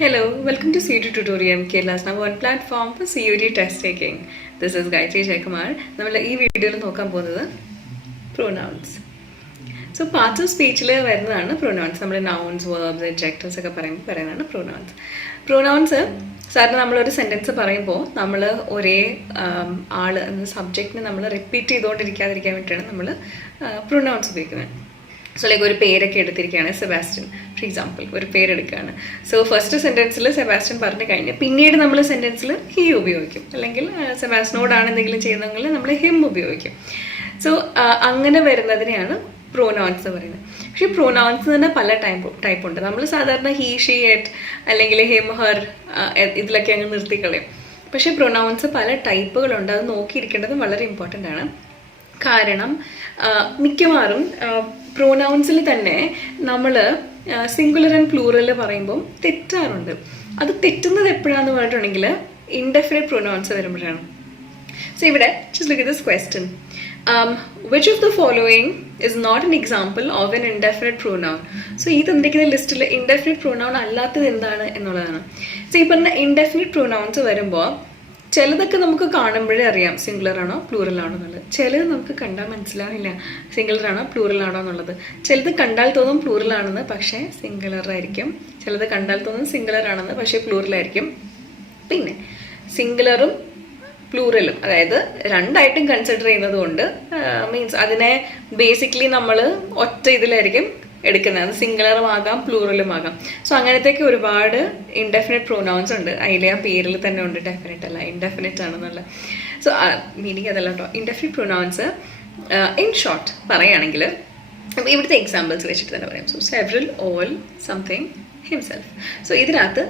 Hello, welcome to CUT Tutorial, Kerala's number one platform for CUT test taking. This is Gayatri Jaykumar. നമ്മൾ ഈ വീഡിയോയിൽ നോക്കാൻ പോകുന്നത് pronounce. So parts of സ്പീച്ചിൽ വരുന്നതാണ് pronounce. നമ്മൾ nouns, verbs, adjectives ഒക്കെ പറയുന്നതാണ് പ്രൊനൗൺസ്. പ്രൊനൗൺസ് സാറിന് നമ്മളൊരു സെൻറ്റൻസ് പറയുമ്പോൾ നമ്മൾ ഒരേ ആൾ എന്ന സബ്ജക്റ്റിനെ നമ്മൾ റിപ്പീറ്റ് ചെയ്തുകൊണ്ടിരിക്കാതിരിക്കാൻ വേണ്ടിയിട്ടാണ് നമ്മൾ പ്രൊനൗൺസ് ഉപയോഗിക്കുന്നത്. സോ ലൈക്ക് ഒരു പേരൊക്കെ എടുത്തിരിക്കുകയാണ്, സെബാസ്റ്റ്യൻ ഫോർ എക്സാമ്പിൾ ഒരു പേരെടുക്കുകയാണ്. സോ ഫസ്റ്റ് സെൻറ്റൻസിൽ സെബാസ്റ്റ്യൻ പറഞ്ഞു കഴിഞ്ഞ് പിന്നീട് നമ്മൾ സെൻറ്റൻസിൽ ഹി ഉപയോഗിക്കും, അല്ലെങ്കിൽ സെബാസ്റ്റ്യനോടാണ് എന്തെങ്കിലും ചെയ്യുന്നതെങ്കിൽ നമ്മൾ ഹിം ഉപയോഗിക്കും. സോ അങ്ങനെ വരുന്നതിനെയാണ് പ്രൊനൗൺസ് എന്ന് പറയുന്നത്. പക്ഷേ പ്രൊനൗൺസ് തന്നെ പല ടൈപ്പ് ഉണ്ട്. നമ്മൾ സാധാരണ ഹി, ഷീ, എറ്റ് അല്ലെങ്കിൽ ഹിം, ഹർ ഇതിലൊക്കെ അങ്ങ് നിർത്തിക്കളയും. പക്ഷേ പ്രൊനൗൺസ് പല ടൈപ്പുകളുണ്ട്. അത് നോക്കിയിരിക്കേണ്ടത് വളരെ ഇമ്പോർട്ടൻ്റ് ആണ്. കാരണം മിക്കവാറും പ്രൊനൗൺസിൽ തന്നെ നമ്മൾ സിംഗുലർ ആൻഡ് പ്ലൂറൽ പറയുമ്പം തെറ്റാറുണ്ട്. അത് തെറ്റുന്നത് എപ്പോഴാണെന്ന് പറഞ്ഞിട്ടുണ്ടെങ്കിൽ ഇൻഡെഫിനിറ്റ് പ്രൊനൗൺസ് വരുമ്പോഴാണ്. സോ ഇവിടെ just look at this question. Which of the following is not an example of an indefinite pronoun? So ഈ തന്നിരിക്കുന്ന ലിസ്റ്റിൽ ഇൻഡെഫിനിറ്റ് പ്രൊനൗൺ അല്ലാത്തത് എന്താണ് എന്നുള്ളതാണ്. സോ ഈ പറഞ്ഞ ഇൻഡെഫിനിറ്റ് പ്രൊനൗൺസ് വരുമ്പോൾ ചിലതൊക്കെ നമുക്ക് കാണുമ്പോഴേ അറിയാം സിംഗുലർ ആണോ പ്ലൂറൽ ആണോ എന്നുള്ളത്. ചിലത് നമുക്ക് കണ്ടാൽ മനസ്സിലാവില്ല സിംഗുലർ ആണോ പ്ലൂറൽ ആണോ എന്നുള്ളത്. ചിലത് കണ്ടാൽ തോന്നും പ്ലൂറൽ ആണെന്ന്, പക്ഷേ സിംഗുലർ ആയിരിക്കും. ചിലത് കണ്ടാൽ തോന്നും സിംഗുലർ ആണെന്ന്, പക്ഷേ പ്ലൂറൽ ആയിരിക്കും. പിന്നെ സിംഗുലറും പ്ലൂറലും, അതായത് രണ്ടായിട്ടും കൺസിഡർ ചെയ്യുന്നത് കൊണ്ട് മീൻസ് അതിനെ ബേസിക്കലി നമ്മൾ ഒറ്റ ഇതിലായിരിക്കും എടുക്കുന്നത്. അത് സിംഗുലറും ആകാം പ്ലൂറലും ആകാം. സോ അങ്ങനത്തേക്ക് ഒരുപാട് ഇൻഡെഫിനിറ്റ് പ്രൊനൗൺസ് ഉണ്ട്. അതിലെ ആ പേരിൽ തന്നെ ഉണ്ട് ഡെഫിനിറ്റ് അല്ല ഇൻഡെഫിനിറ്റ് ആണെന്നുള്ള. സോ മീനിങ് അതല്ല കേട്ടോ. ഇൻഡെഫിനിറ്റ് പ്രൊനൗൺസ് ഇൻ ഷോർട്ട് പറയുകയാണെങ്കിൽ ഇവിടുത്തെ എക്സാമ്പിൾസ് വെച്ചിട്ട് തന്നെ പറയാം. So several, all, something, himself. So ഇതിനകത്ത്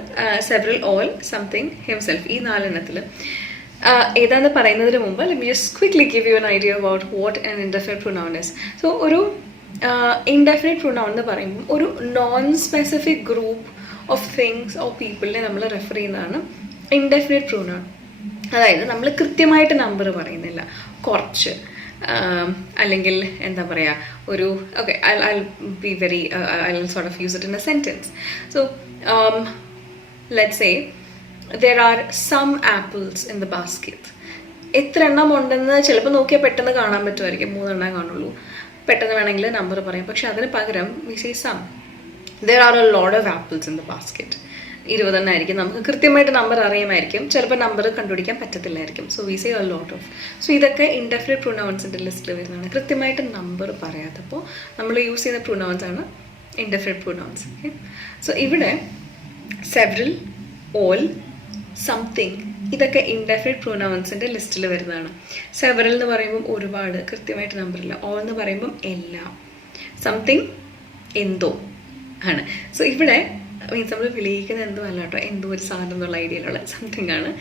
സെവറൽ, ഓൾ, സംതിങ്, ഹിംസെൽഫ് ഈ നാലെണ്ണത്തിൽ ഏതാണെന്ന് പറയുന്നതിന് മുമ്പ് let me just quickly give you an idea about what an indefinite pronoun is. So ഒരു ഇൻഡെഫിനിറ്റ് പ്രൊനൗൺ എന്ന് പറയുമ്പോൾ ഒരു non specific group of things of പീപ്പിളിനെ നമ്മൾ റെഫർ ചെയ്യുന്നതാണ് ഇൻഡെഫിനിറ്റ് പ്രൊനൗൺ. അതായത് നമ്മൾ കൃത്യമായിട്ട് നമ്പർ പറയുന്നില്ല, കുറച്ച് അല്ലെങ്കിൽ എന്താ പറയുക ഒരു okay I be very I sort of use it in A sentence. So let's say there are some apples in the basket. എത്ര എണ്ണം ഉണ്ടെന്ന് ചിലപ്പോൾ നോക്കിയാൽ പെട്ടെന്ന് കാണാൻ പറ്റുമായിരിക്കും, 3 എണ്ണം കാണുള്ളൂ. പെട്ടെന്ന് വേണമെങ്കിൽ നമ്പർ പറയാം. പക്ഷെ അതിന് പകരം we say some. There are a lot of apples in the basket. 20 എണ്ണം ആയിരിക്കും. നമുക്ക് കൃത്യമായിട്ട് നമ്പർ അറിയാമായിരിക്കും, ചിലപ്പോൾ നമ്പർ കണ്ടുപിടിക്കാൻ പറ്റത്തില്ലായിരിക്കും. So we say a lot of. So ഇതൊക്കെ ഇൻഡെഫിനിറ്റ് പ്രൊനൗൺസിൻ്റെ ലിസ്റ്റിൽ വരുന്നതാണ്. കൃത്യമായിട്ട് നമ്പർ പറയാത്തപ്പോൾ നമ്മൾ യൂസ് ചെയ്യുന്ന പ്രൊനൗൺസ് ആണ് ഇൻഡെഫിനിറ്റ് പ്രൊനൗൺസ്. സോ ഇവിടെ സെവറൽ, ഓൾ, സംതിങ് ഇതൊക്കെ ഇൻഡെഫിനിറ്റ് പ്രൊനൗൺസിൻ്റെ ലിസ്റ്റിൽ വരുന്നതാണ്. സെവറൽ എന്ന് പറയുമ്പം ഒരുപാട് കൃത്യമായിട്ട് നമ്പറില്ല. ഓൾ എന്ന് പറയുമ്പം എല്ലാം, സംതിങ് എന്തോ ആണ്. സോ ഇവിടെ മീൻസ് നമ്മൾ വിളിയിക്കുന്നത് എന്തോ അല്ല കേട്ടോ, എന്തോ ഒരു സാധനം എന്നുള്ള ഐഡിയയിലുള്ള സംതിങ് ആണ്.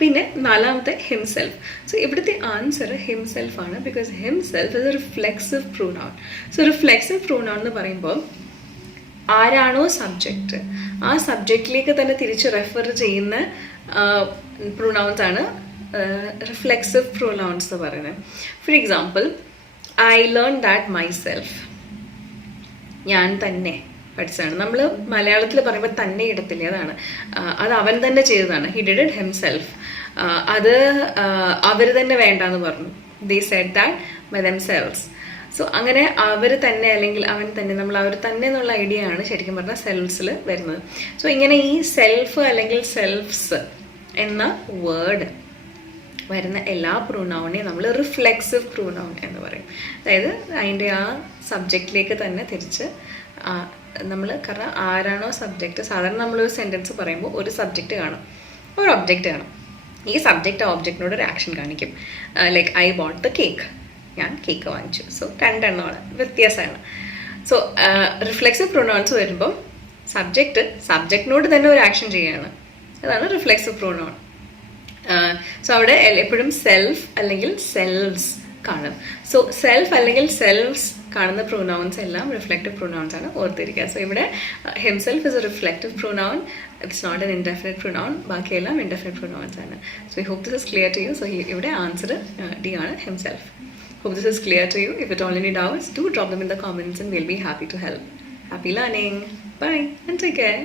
പിന്നെ നാലാമത്തെ ഹിംസെൽഫ്. സോ ഇവിടുത്തെ ആൻസർ ഹിംസെൽഫ് ആണ്. Because himself is A reflexive pronoun. So reflexive pronoun എന്ന് പറയുമ്പോൾ ആരാണോ സബ്ജക്റ്റ് ആ സബ്ജക്റ്റിലേക്ക് തന്നെ തിരിച്ച് റെഫർ ചെയ്യുന്ന പ്രൊനൗൺസ് ആണ് റിഫ്ലെക്സീവ് പ്രൊനൗൺസ് എന്ന് പറയുന്നത്. For example I learn that my self. ഞാൻ തന്നെ പഠിച്ചതാണ്. നമ്മൾ മലയാളത്തിൽ പറയുമ്പോൾ തന്നെ ഇടത്തില്ലേ, അതാണ്. അത് അവൻ തന്നെ ചെയ്തതാണ്. He did it himself. അത് അവർ തന്നെ വേണ്ടാന്ന് പറഞ്ഞു. They said that by themselves. So അങ്ങനെ അവർ തന്നെ അല്ലെങ്കിൽ അവൻ തന്നെ, നമ്മൾ അവർ തന്നെ എന്നുള്ള ഐഡിയ ആണ് ശരിക്കും പറഞ്ഞാൽ സെൽഫ്സിൽ വരുന്നത്. സോ ഇങ്ങനെ ഈ സെൽഫ് അല്ലെങ്കിൽ സെൽഫ്സ് എന്ന വേർഡ് വരുന്ന എല്ലാ പ്രൊനൗണിനെയും നമ്മൾ റിഫ്ലെക്സീവ് പ്രൊനൗൺ എന്ന് പറയും. അതായത് അതിൻ്റെ ആ സബ്ജക്റ്റിലേക്ക് തന്നെ തിരിച്ച് നമ്മൾ, കാരണം ആരാണോ സബ്ജക്റ്റ്, സാധാരണ നമ്മളൊരു സെൻറ്റൻസ് പറയുമ്പോൾ ഒരു സബ്ജക്റ്റ് കാണും, ഒരു ഒബ്ജക്റ്റ് കാണും. ഈ സബ്ജക്റ്റ് ആ ഒബ്ജക്റ്റിനോട് ഒരു ആക്ഷൻ കാണിക്കും. Like I boat the cake, ഞാൻ കേക്ക് വാങ്ങിച്ചു. സോ രണ്ടെണ്ണമാണ്, വ്യത്യാസമാണ്. സോ റിഫ്ലെക്സീവ് പ്രൊനൗൺസ് വരുമ്പം സബ്ജക്റ്റിനോട് തന്നെ ഒരു ആക്ഷൻ ചെയ്യുകയാണ്. അതാണ് റിഫ്ലെക്സീവ് പ്രൊനൗൺ. സോ അവിടെ എപ്പോഴും സെൽഫ് അല്ലെങ്കിൽ സെൽവ്സ് കാണും. സോ സെൽഫ് അല്ലെങ്കിൽ സെൽവ്സ് കാണുന്ന പ്രൊനൗൺസ് എല്ലാം റിഫ്ലെക്റ്റീവ് പ്രൊനൗൺസ് ആണ്, ഓർത്തിരിക്കുക. സോ ഇവിടെ himself is a reflexive pronoun. It's not an indefinite pronoun. ബാക്കിയെല്ലാം ഇൻഡെഫിനിറ്റ് പ്രൊനൗൺസ് ആണ്. So I hope this is clear to you. So ഇവിടെ ആൻസർ ഡി ആണ്, himself. Hope this is clear to you. If at all any doubts, do drop them in the comments and we'll be happy to help. Happy learning. Bye and take care.